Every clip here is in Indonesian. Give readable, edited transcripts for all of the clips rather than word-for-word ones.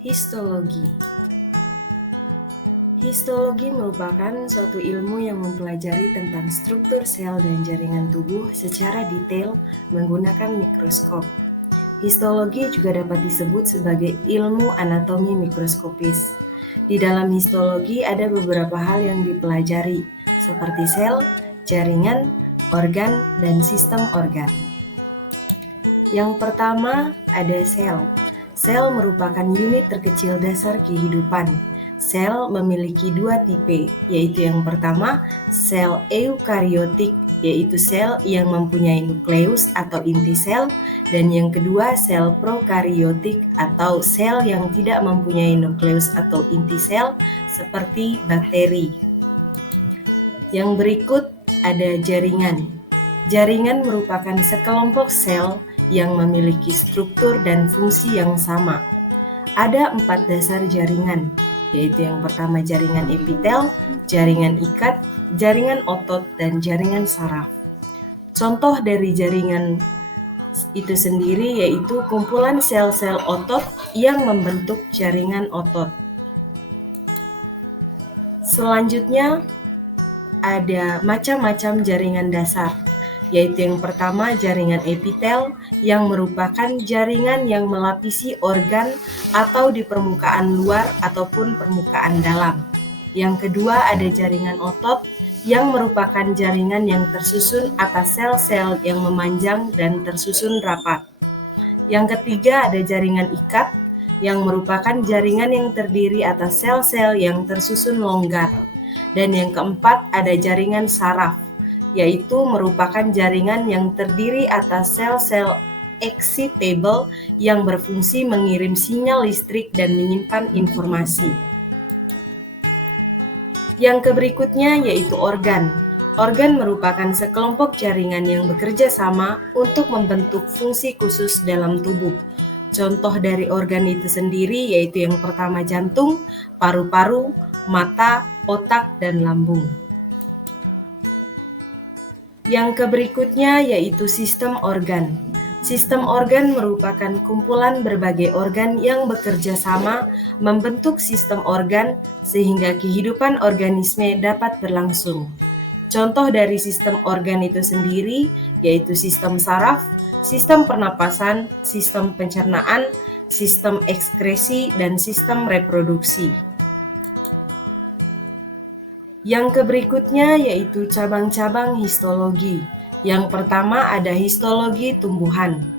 Histologi. Histologi merupakan suatu ilmu yang mempelajari tentang struktur sel dan jaringan tubuh secara detail menggunakan mikroskop. Histologi juga dapat disebut sebagai ilmu anatomi mikroskopis. Di dalam histologi ada beberapa hal yang dipelajari, seperti sel, jaringan, organ, dan sistem organ. Yang pertama ada sel. Sel merupakan unit terkecil dasar kehidupan. Sel memiliki dua tipe, yaitu yang pertama sel eukariotik, yaitu sel yang mempunyai nukleus atau inti sel, dan yang kedua sel prokariotik atau sel yang tidak mempunyai nukleus atau inti sel seperti bakteri. Yang berikut ada jaringan. Jaringan merupakan sekelompok sel yang memiliki struktur dan fungsi yang sama. Ada 4 dasar jaringan, yaitu yang pertama jaringan epitel, jaringan ikat, jaringan otot, dan jaringan saraf. Contoh dari jaringan itu sendiri yaitu kumpulan sel-sel otot yang membentuk jaringan otot. Selanjutnya ada macam-macam jaringan dasar, yaitu yang pertama jaringan epitel yang merupakan jaringan yang melapisi organ atau di permukaan luar ataupun permukaan dalam. Yang kedua ada jaringan otot yang merupakan jaringan yang tersusun atas sel-sel yang memanjang dan tersusun rapat. Yang ketiga ada jaringan ikat yang merupakan jaringan yang terdiri atas sel-sel yang tersusun longgar. Dan yang keempat ada jaringan saraf, yaitu merupakan jaringan yang terdiri atas sel-sel excitable yang berfungsi mengirim sinyal listrik dan menyimpan informasi. Yang berikutnya yaitu organ. Organ merupakan sekelompok jaringan yang bekerja sama untuk membentuk fungsi khusus dalam tubuh. Contoh dari organ itu sendiri yaitu yang pertama jantung, paru-paru, mata, otak, dan lambung. Yang berikutnya yaitu sistem organ. Sistem organ merupakan kumpulan berbagai organ yang bekerja sama membentuk sistem organ sehingga kehidupan organisme dapat berlangsung. Contoh dari sistem organ itu sendiri yaitu sistem saraf, sistem pernapasan, sistem pencernaan, sistem ekskresi, dan sistem reproduksi. Yang berikutnya yaitu cabang-cabang histologi. Yang pertama ada histologi tumbuhan.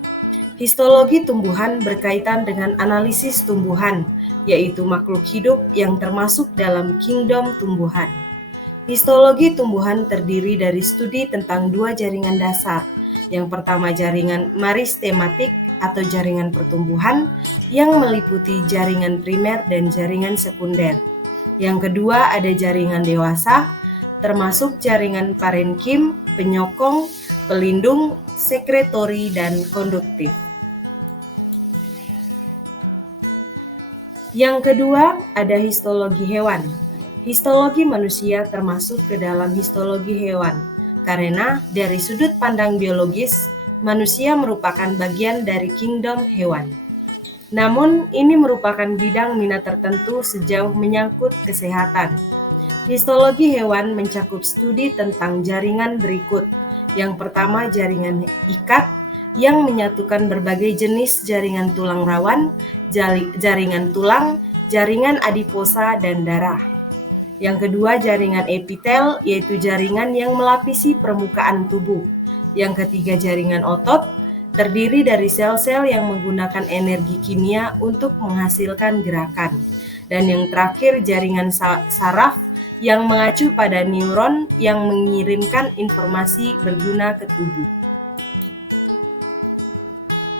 Histologi tumbuhan berkaitan dengan analisis tumbuhan, yaitu makhluk hidup yang termasuk dalam kingdom tumbuhan. Histologi tumbuhan terdiri dari studi tentang 2 jaringan dasar. Yang pertama jaringan meristematik atau jaringan pertumbuhan yang meliputi jaringan primer dan jaringan sekunder. Yang kedua ada jaringan dewasa, termasuk jaringan parenkim, penyokong, pelindung, sekretori, dan konduktif. Yang kedua ada histologi hewan. Histologi manusia termasuk ke dalam histologi hewan, karena dari sudut pandang biologis, manusia merupakan bagian dari kingdom hewan. Namun, ini merupakan bidang minat tertentu sejauh menyangkut kesehatan. Histologi hewan mencakup studi tentang jaringan berikut. Yang pertama, jaringan ikat yang menyatukan berbagai jenis jaringan tulang rawan, jaringan tulang, jaringan adiposa, dan darah. Yang kedua, jaringan epitel, yaitu jaringan yang melapisi permukaan tubuh. Yang ketiga, jaringan otot, terdiri dari sel-sel yang menggunakan energi kimia untuk menghasilkan gerakan. Dan yang terakhir, jaringan saraf yang mengacu pada neuron yang mengirimkan informasi berguna ke tubuh.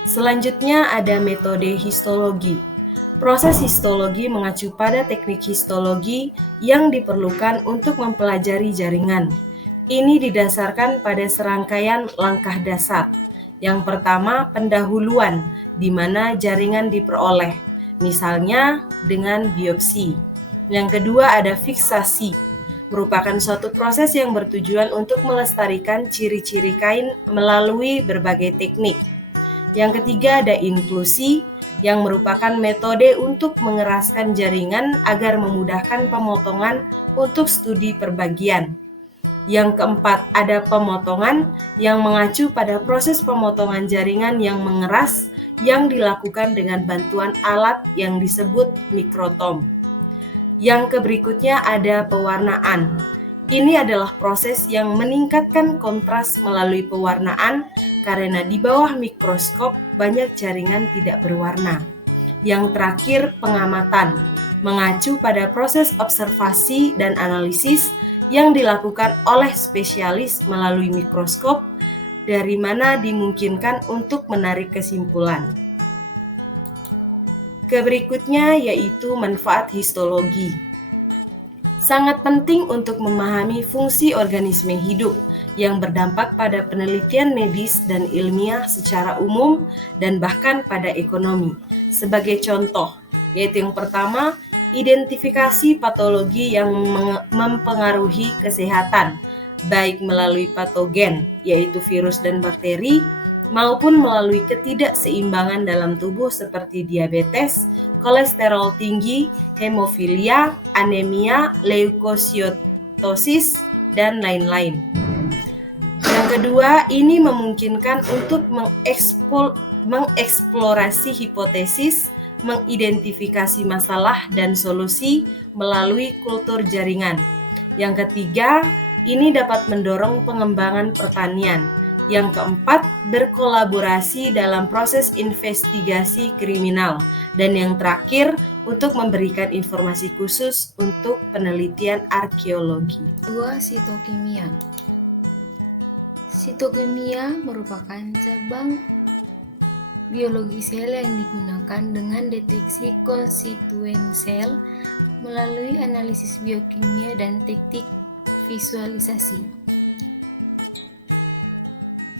Selanjutnya ada metode histologi. Proses histologi mengacu pada teknik histologi yang diperlukan untuk mempelajari jaringan. Ini didasarkan pada serangkaian langkah dasar. Yang pertama, pendahuluan, di mana jaringan diperoleh, misalnya dengan biopsi. Yang kedua ada fiksasi, merupakan suatu proses yang bertujuan untuk melestarikan ciri-ciri kain melalui berbagai teknik. Yang ketiga ada inklusi, yang merupakan metode untuk mengeraskan jaringan agar memudahkan pemotongan untuk studi perbagian. Yang keempat, ada pemotongan yang mengacu pada proses pemotongan jaringan yang mengeras yang dilakukan dengan bantuan alat yang disebut mikrotom. Yang berikutnya ada pewarnaan. Ini adalah proses yang meningkatkan kontras melalui pewarnaan karena di bawah mikroskop banyak jaringan tidak berwarna. Yang terakhir, pengamatan, mengacu pada proses observasi dan analisis yang dilakukan oleh spesialis melalui mikroskop, dari mana dimungkinkan untuk menarik kesimpulan. Berikutnya yaitu manfaat histologi. Sangat penting untuk memahami fungsi organisme hidup yang berdampak pada penelitian medis dan ilmiah secara umum dan bahkan pada ekonomi. Sebagai contoh, yaitu yang pertama, identifikasi patologi yang mempengaruhi kesehatan, baik melalui patogen, yaitu virus dan bakteri, maupun melalui ketidakseimbangan dalam tubuh seperti diabetes, kolesterol tinggi, hemofilia, anemia, leukositosis, dan lain-lain. Yang kedua, ini memungkinkan untuk mengeksplorasi hipotesis, mengidentifikasi masalah dan solusi melalui kultur jaringan. Yang ketiga, ini dapat mendorong pengembangan pertanian. Yang keempat, berkolaborasi dalam proses investigasi kriminal. Dan yang terakhir, untuk memberikan informasi khusus untuk penelitian arkeologi. 2. Sitokimia. Sitokimia merupakan cabang biologi sel yang digunakan dengan deteksi konstituen sel melalui analisis biokimia dan teknik visualisasi.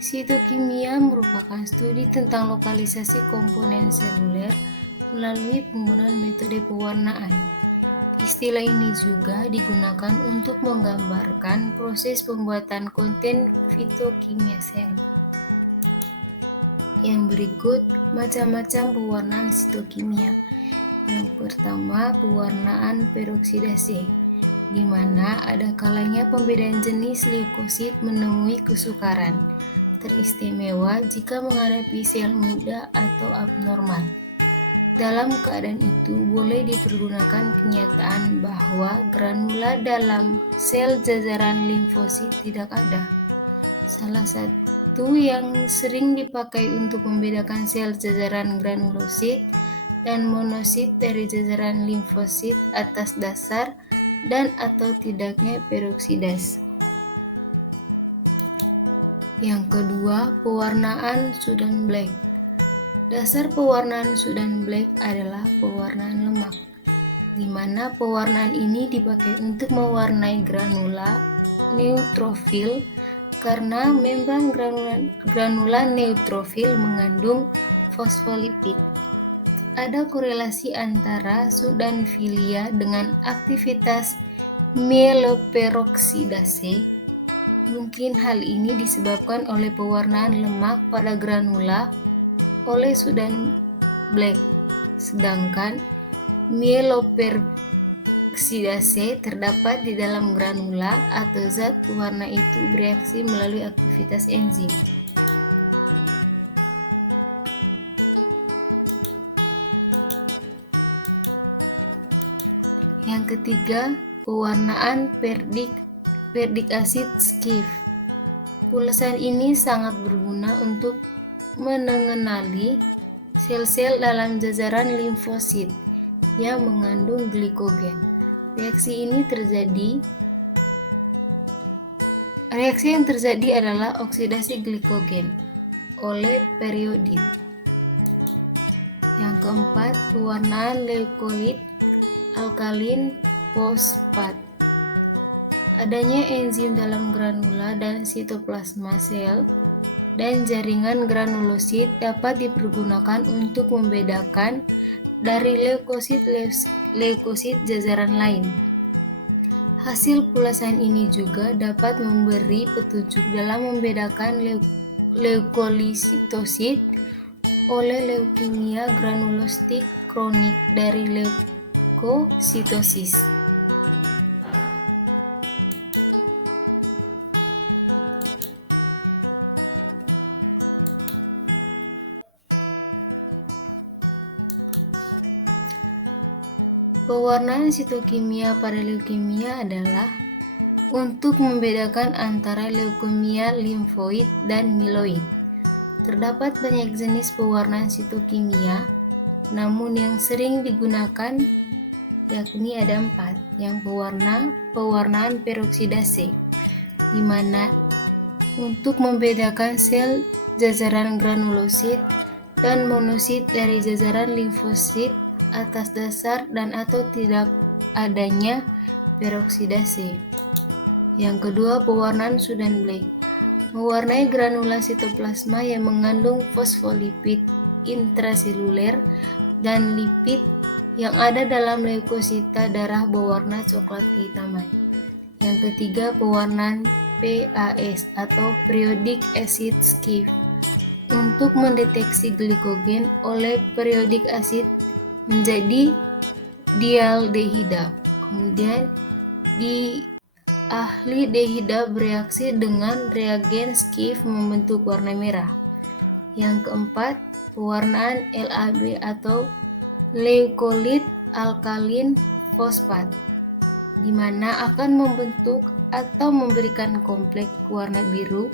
Sitokimia merupakan studi tentang lokalisasi komponen seluler melalui penggunaan metode pewarnaan. Istilah ini juga digunakan untuk menggambarkan proses pembuatan konten fitokimia sel. Yang berikut, macam-macam pewarnaan sitokimia. Yang pertama, pewarnaan peroksidase, di mana ada kalanya pembedaan jenis leukosit menemui kesukaran, teristimewa jika menghadapi sel muda atau abnormal. Dalam keadaan itu, boleh dipergunakan kenyataan bahwa granula dalam sel jajaran limfosit tidak ada. Salah satu yang sering dipakai untuk membedakan sel jajaran granulosit dan monosit dari jajaran limfosit atas dasar dan atau tidaknya peroksidase. Yang kedua, pewarnaan Sudan Black. Dasar pewarnaan Sudan Black adalah pewarnaan lemak, di mana pewarnaan ini dipakai untuk mewarnai granula neutrofil karena membran granula neutrofil mengandung fosfolipid. Ada korelasi antara sudanfilia dengan aktivitas mieloperoksidase. Mungkin hal ini disebabkan oleh pewarnaan lemak pada granula oleh Sudan Black, sedangkan mieloperoksidase terdapat di dalam granula atau zat pewarna itu bereaksi melalui aktivitas enzim. Yang ketiga, pewarnaan perdik acid Schiff. Pulasan ini sangat berguna untuk mengenali sel-sel dalam jajaran limfosit yang mengandung glikogen. Reaksi yang terjadi adalah oksidasi glikogen oleh periodit. Yang keempat, pewarnaan leukolit alkalin fosfat. Adanya enzim dalam granula dan sitoplasma sel dan jaringan granulosit dapat dipergunakan untuk membedakan dari leukosit jajaran lain. Hasil pulasan ini juga dapat memberi petunjuk dalam membedakan leukolisitosit oleh leukemia granulostik kronik dari leukositosis. Pewarnaan sitokimia pada leukemia adalah untuk membedakan antara leukemia limfoid dan mieloid. Terdapat banyak jenis pewarnaan sitokimia, namun yang sering digunakan yakni ada 4. Yang pewarnaan peroksidase, di mana untuk membedakan sel jajaran granulosit dan monosit dari jajaran limfosit atas dasar dan atau tidak adanya peroksidase. Yang kedua, pewarnaan Sudan-Blake, mewarnai granula sitoplasma yang mengandung fosfolipid intraseluler dan lipid yang ada dalam leukosita darah berwarna coklat kehitaman. Yang ketiga, pewarnaan PAS atau periodic acid skiff, untuk mendeteksi glikogen oleh periodic acid menjadi dialdehida. Kemudian dialdehida bereaksi dengan reagen skiff membentuk warna merah. Yang keempat, pewarnaan LAB atau leukolit alkalin fosfat, di mana akan membentuk atau memberikan kompleks warna biru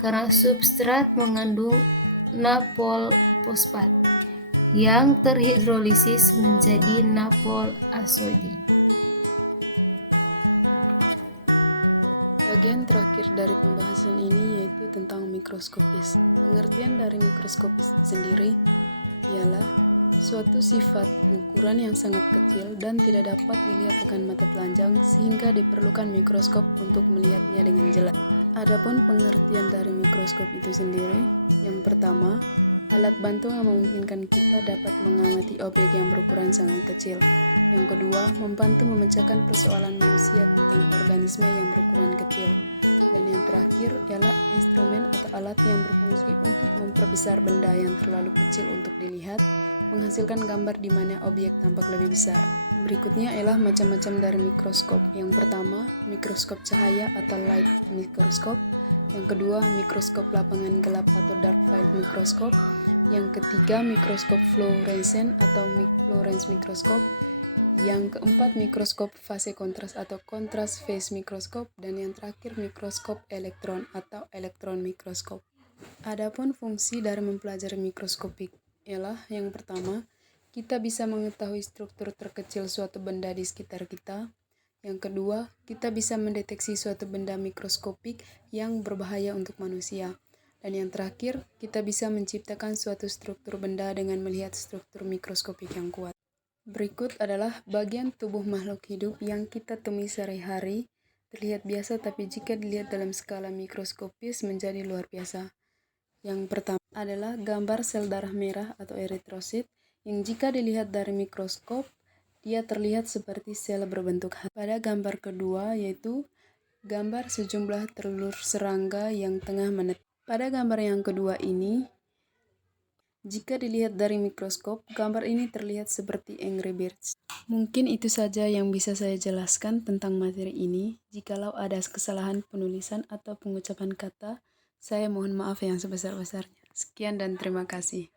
karena substrat mengandung napol fosfat yang terhidrolisis menjadi napol asodi. Bagian terakhir dari pembahasan ini yaitu tentang mikroskopis. Pengertian dari mikroskopis sendiri ialah suatu sifat ukuran yang sangat kecil dan tidak dapat dilihat dengan mata telanjang sehingga diperlukan mikroskop untuk melihatnya dengan jelas. Adapun pengertian dari mikroskop itu sendiri, yang pertama, alat bantu yang memungkinkan kita dapat mengamati objek yang berukuran sangat kecil. Yang kedua, membantu memecahkan persoalan manusia tentang organisme yang berukuran kecil. Dan yang terakhir ialah instrumen atau alat yang berfungsi untuk memperbesar benda yang terlalu kecil untuk dilihat, menghasilkan gambar di mana objek tampak lebih besar. Berikutnya ialah macam-macam dari mikroskop. Yang pertama, mikroskop cahaya atau light mikroskop. Yang kedua, mikroskop lapangan gelap atau dark field mikroskop. Yang ketiga, mikroskop fluorescent atau fluorescence mikroskop. Yang keempat, mikroskop fase kontras atau kontras phase mikroskop. Dan yang terakhir, mikroskop elektron atau elektron mikroskop. Adapun fungsi dari mempelajari mikroskopik ialah yang pertama, kita bisa mengetahui struktur terkecil suatu benda di sekitar kita. Yang kedua, kita bisa mendeteksi suatu benda mikroskopik yang berbahaya untuk manusia. Dan yang terakhir, kita bisa menciptakan suatu struktur benda dengan melihat struktur mikroskopik yang kuat. Berikut adalah bagian tubuh makhluk hidup yang kita temui sehari-hari, terlihat biasa tapi jika dilihat dalam skala mikroskopis menjadi luar biasa. Yang pertama adalah gambar sel darah merah atau eritrosit yang jika dilihat dari mikroskop, dia terlihat seperti sel berbentuk hati. Pada gambar kedua yaitu gambar sejumlah telur serangga yang tengah menetas. Pada gambar yang kedua ini, jika dilihat dari mikroskop, gambar ini terlihat seperti Angry Birds. Mungkin itu saja yang bisa saya jelaskan tentang materi ini. Jikalau ada kesalahan penulisan atau pengucapan kata, saya mohon maaf yang sebesar-besarnya. Sekian dan terima kasih.